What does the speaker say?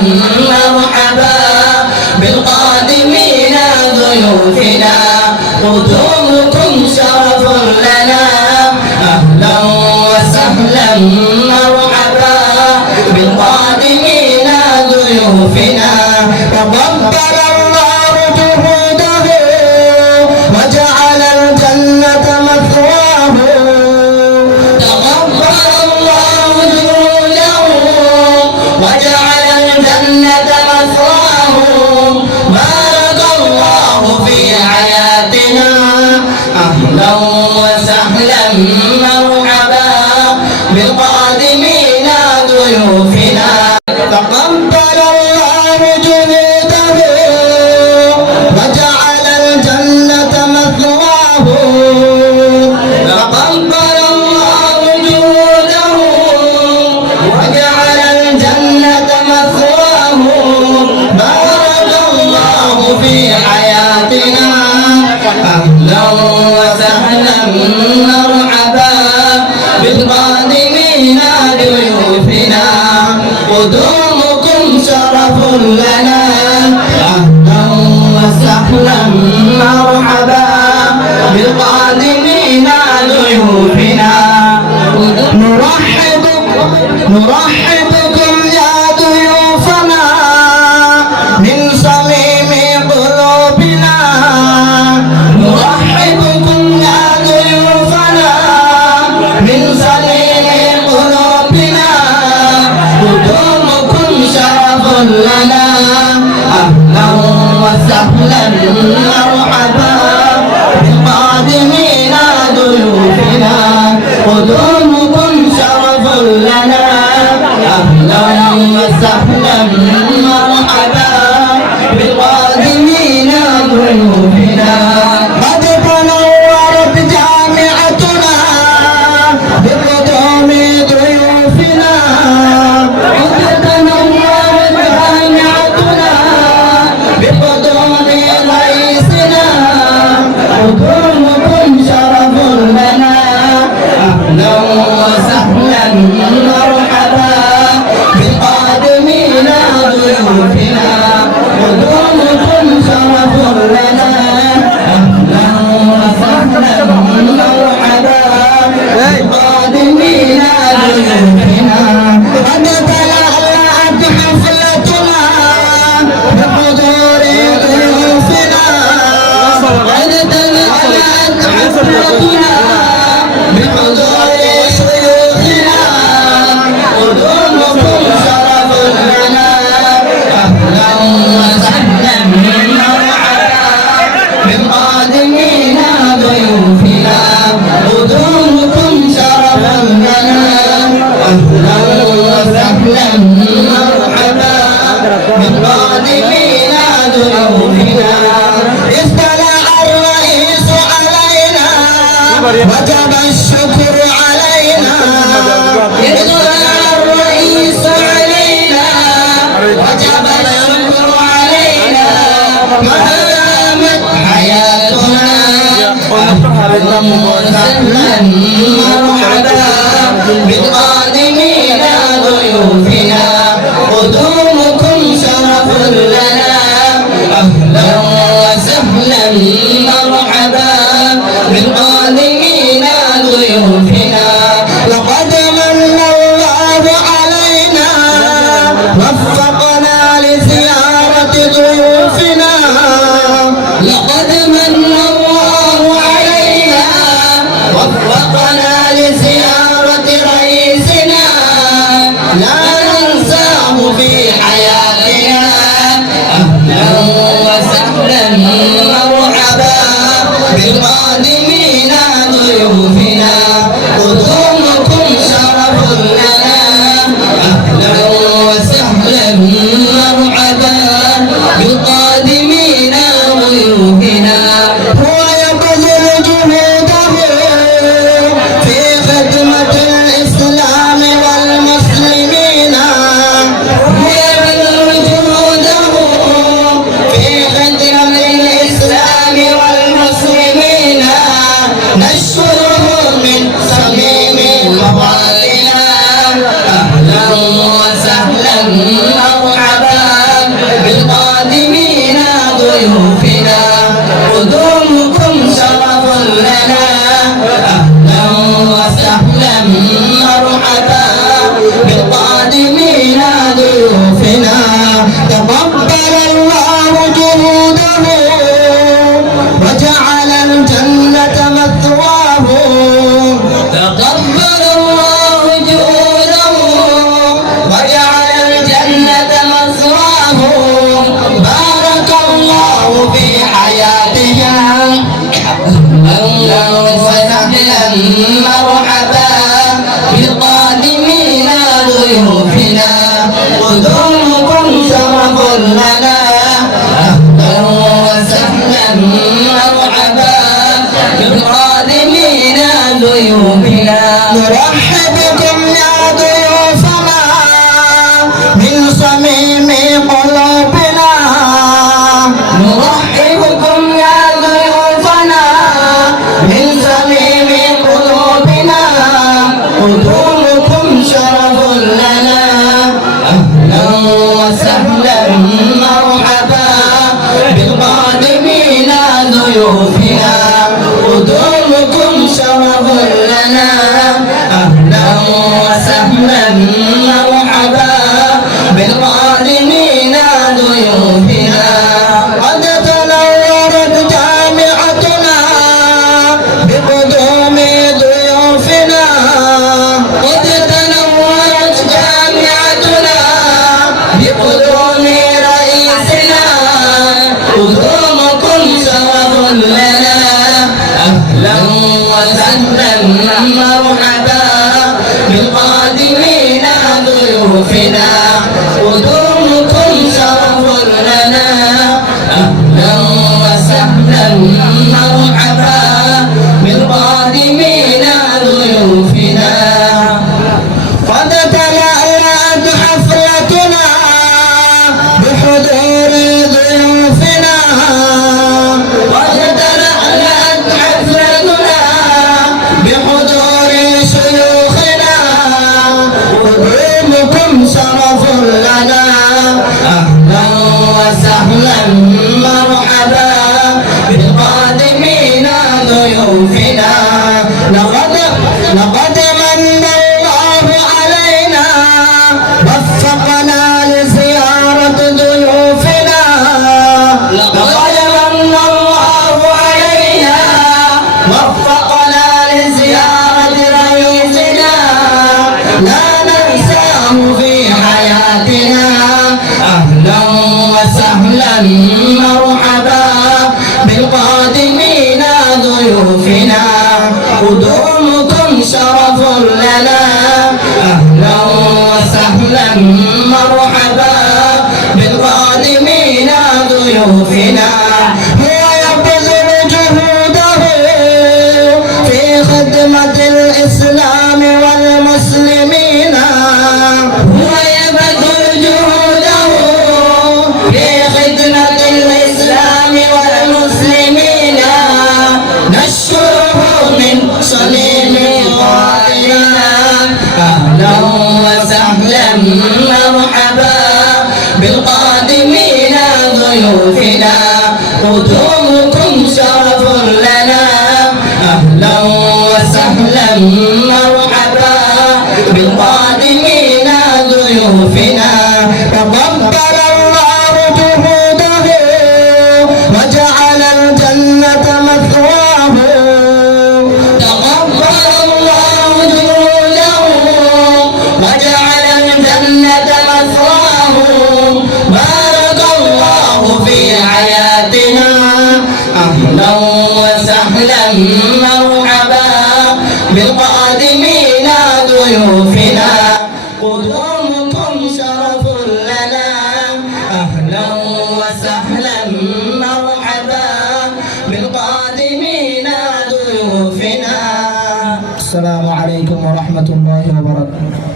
مرحبا بالقادمين ضيوفنا قدومكم شرف لنا أهلا وسهلا مرحبا بالقادمين ضيوفنا تقبل الله جهوده وجعل الجنة مثواه تقبل الله جهوده وجعل الجنة مثواه بارك الله في حياتنا أهلا وسهلا مرحبا بالقادمين ضيوفنا تقبل الله جهوده وجعل الجنة مثواه تقبل الله جهوده وجعل الجنة مثواه بارك الله في حياتنا أهلا وسهلا مرحبا بالقادمين ضيوفنا قدومكم شرف لنا أهلا وسهلا مرحبا بالقادمين ضيوفنا نرحبكم يا ضيوفنا من صميم قلوبنا نرحبكم يا ضيوفنا من صميم قلوبنا قدومكم شرف لنا أهلا وسهلا مرحبا بالقادمين ضيوفنا قدومكم شرف لنا أهلا وسهلا مرحبا بالقادمين ضيوفنا قد تنورت جامعتنا بقدوم ضيوفنا قد تنورت جامعتنا بقدوم رئيسنا قدومكم شرف لنا أهلا وسهلا مرحبا بالقادمين ضيوفنا قدومكم شرف لنا أهلا وسهلا مرحبا بالقادمين ضيوفنا قد تلألأت حفلتنا بحضور ضيوفنا قد تلألأت حفلتنا بحضور شيوخنا قدومكم شرف لنا أهلا وسهلا مرحبا بالقادمين ضيوفنا قدومكم شرف لنا أهلا وسهلا مرحبا بالقادمين ضيوفنا استلع الرئيس علينا وجب الشكر علينا استلع الرئيس علينا وجب الشكر علينا ما دامت حياتنا أهلا وسهلا مرحبا بالقادمين ضيوفنا قدومكم شرف لنا أهلا وسهلا مرحبا بالقادمين ضيوفنا لقد من الله علينا وفقنا لزيارة ضيوفنا لقد من الله علينا وفقنا لزيارة رئيسنا لا ننساه في نساهم بارك الله في حياتهم أهلا وسهلا مرحبا بالقادمين ضيوفنا قدومكم شرف لنا أهلا وسهلا مرحبا بالقادمين ضيوفنا نرحب بكم يا ضيوفنا من صميم قلوبنا نرحبكم يا ضيوفنا من صميم قلوبنا قدومكم شرف لنا أهلا وسهلا مرحبا بالقادمين ضيوفنا قدومكم شرف لنا أهلا وسهلا مرحبا بالقادمين ضيوفنا قد تنورت جامعتنا بقدوم ضيوفنا قد تنورت جامعتنا بقدوم رئيسنا قدومكم شرف لنا أهلا وسهلا مرحبا بالقادمين ضيوفنا قدومكم شرف لنا أهلا وسهلا مرحبا بالقادمين ضيوفنا قد تلألأت حفلتنا بحضور ضيوفنا قد تلألأت حفلتنا بحضور شيوخنا قدومكم شرف لنا أهلا وسهلا مرحبا بالقادمين ضيوفنا لقد من الله علينا وفقنا لزيارة ضيوفنا لقد من الله علينا وفقنا لزيارة رئيسنا لا ننساه في حياتنا أهلا وسهلا مرحبا بالقادمين ضيوفنا قدومكم شرف لنا أهلا وسهلا مرحبا بالقادمين ضيوفنا هو يبذل جهوده في خدمة الإسلام والمسلمين هو يبذل جهوده في خدمة الإسلام والمسلمين نشكره من صميم قائلنا أهلا وسهلا مرحبا بالقادمين ضيوفنا قدومكم شرف لنا أهلا وسهلا مرحبا بالقادمين ضيوفنا تقبل الله جهوده وجعل الجنة مثواه تقبل الله جهوده وجعل الجنة مثواه بارك الله في حياتنا أهلا وسهلا مرحبا بالقادمين ضيوفنا قدومكم شرف لنا أهلا وسهلا مرحبا بالقادمين ضيوفنا. السلام عليكم ورحمة الله وبركاته.